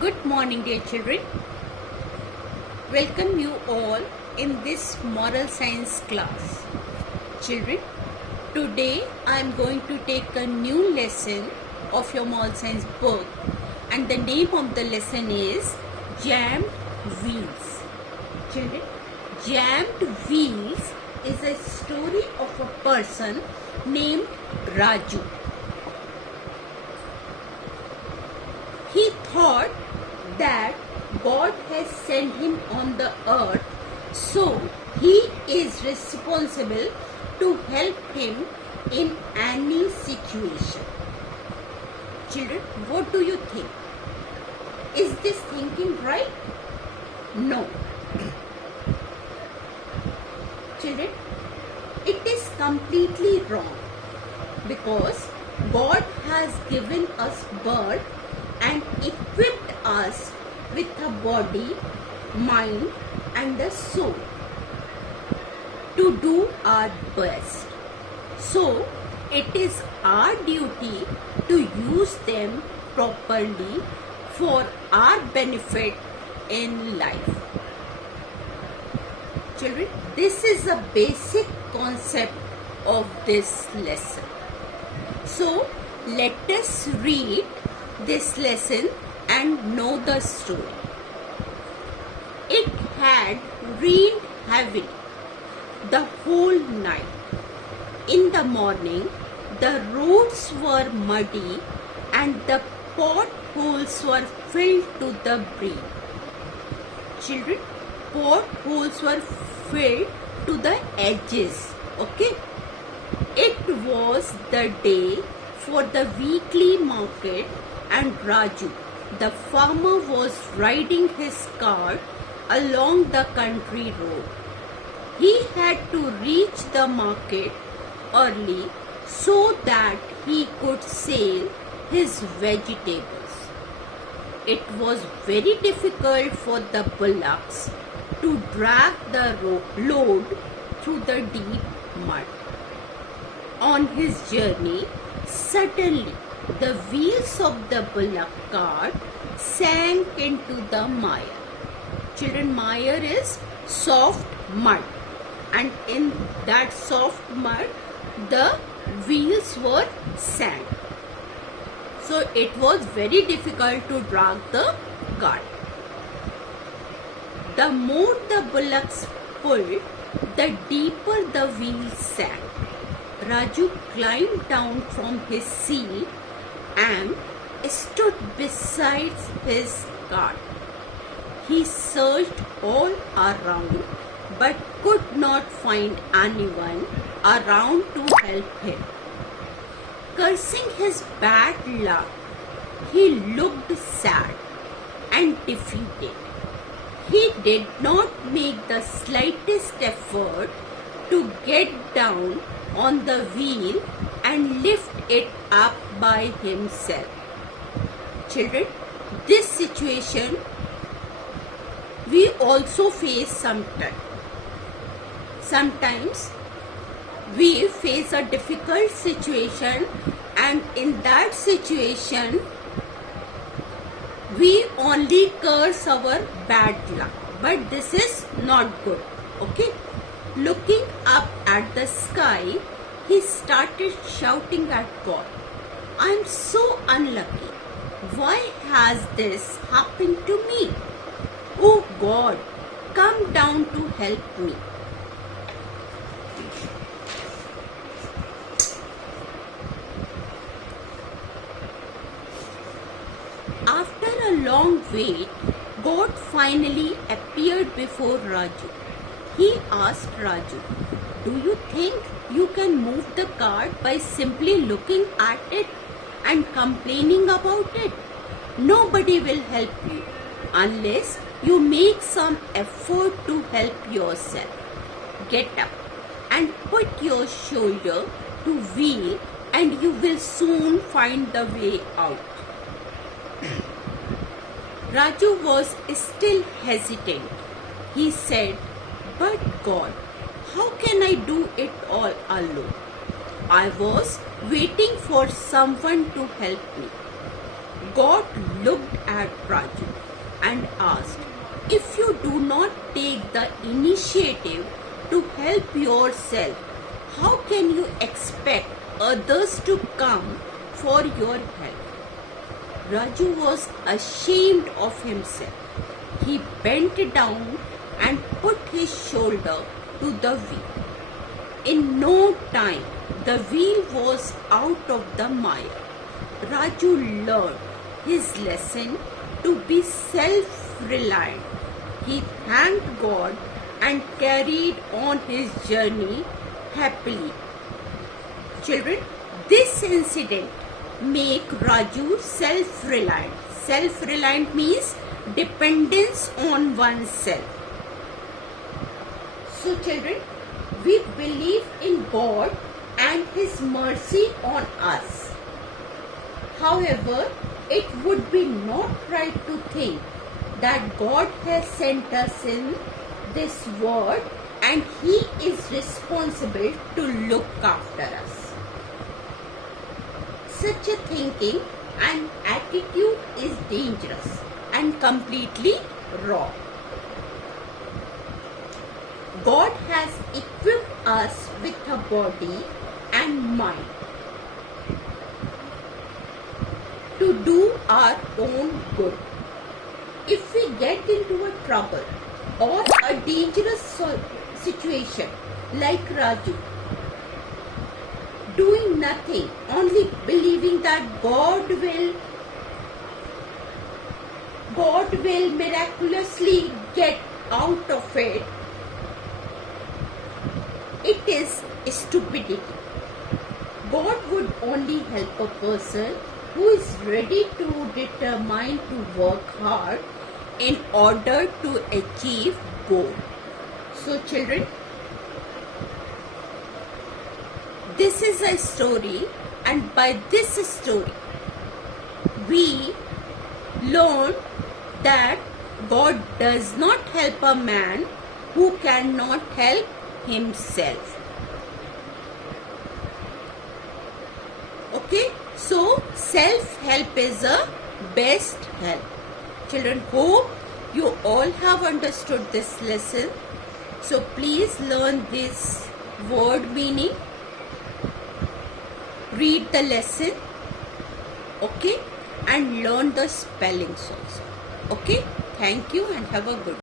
Good morning, dear children. Welcome you all in this moral science class. Children, today I am going to take a new lesson of your moral science book, and the name of the lesson is Jammed Wheels. Children, Jammed Wheels is a story of a person named Raju. He thought that God has sent him on the earth, so he is responsible to help him in any situation. Children, what do you think? Is this thinking right? No. Children, it is completely wrong, because God has given us birth and equipped us with a body, mind and a soul to do our best. So it is our duty to use them properly for our benefit in life. Children, this is a basic concept of this lesson. So let us read this lesson and know the story. It had rained heavily the whole night. In the morning, the roads were muddy and the potholes were filled to the brim. Children, potholes were filled to the edges. Okay? It was the day for the weekly market, and Raju, the farmer, was riding his cart along the country road. He had to reach the market early so that he could sell his vegetables. It was very difficult for the bullocks to drag the load through the deep mud. On his journey, suddenly the wheels of the bullock cart sank into the mire. Children, mire is soft mud, and in that soft mud the wheels were sank. So it was very difficult to drag the cart. The more the bullocks pulled, the deeper the wheels sank. Raju climbed down from his seat and stood beside his cart. He searched all around but could not find anyone around to help him. Cursing his bad luck, he looked sad and defeated. He did not make the slightest effort to get down on the wheel and lift it up by himself. Children, this situation we also face sometimes. Sometimes we face a difficult situation, and in that situation we only curse our bad luck. But this is not good. Okay? Looking up at the sky, he started shouting at God, "I'm so unlucky. Why has this happened to me? Oh God, come down to help me." After a long wait, God finally appeared before Raju. He asked Raju, "Do you think you can move the cart by simply looking at it and complaining about it? Nobody will help you unless you make some effort to help yourself. Get up and put your shoulder to wheel, and you will soon find the way out." Raju was still hesitant. He said, "But God, how can I do it all alone? I was waiting for someone to help me." God looked at Raju and asked, if you do not take the initiative to help yourself, how can you expect others to come for your help? Raju was ashamed of himself. He bent down and put his shoulder to the wheel. In no time, the wheel was out of the mire. Raju learned his lesson to be self-reliant. He thanked God and carried on his journey happily. Children, this incident make Raju self-reliant. Self-reliant means dependence on oneself. So children, we believe in God and His mercy on us. However, it would be not right to think that God has sent us in this world and He is responsible to look after us. Such a thinking and attitude is dangerous and completely wrong. God has equipped us with a body and mind to do our own good. If we get into a trouble or a dangerous situation like Raju, doing nothing, only believing that God will miraculously get out of it, it is stupidity. God would only help a person who is ready to determine to work hard in order to achieve goal. So children, this is a story, and by this story we learn that God does not help a man who cannot help himself. Okay, so self-help is a best help. Children, hope you all have understood this lesson. So please learn this word meaning. Read the lesson, okay, and learn the spellings also. Okay, thank you and have a good day.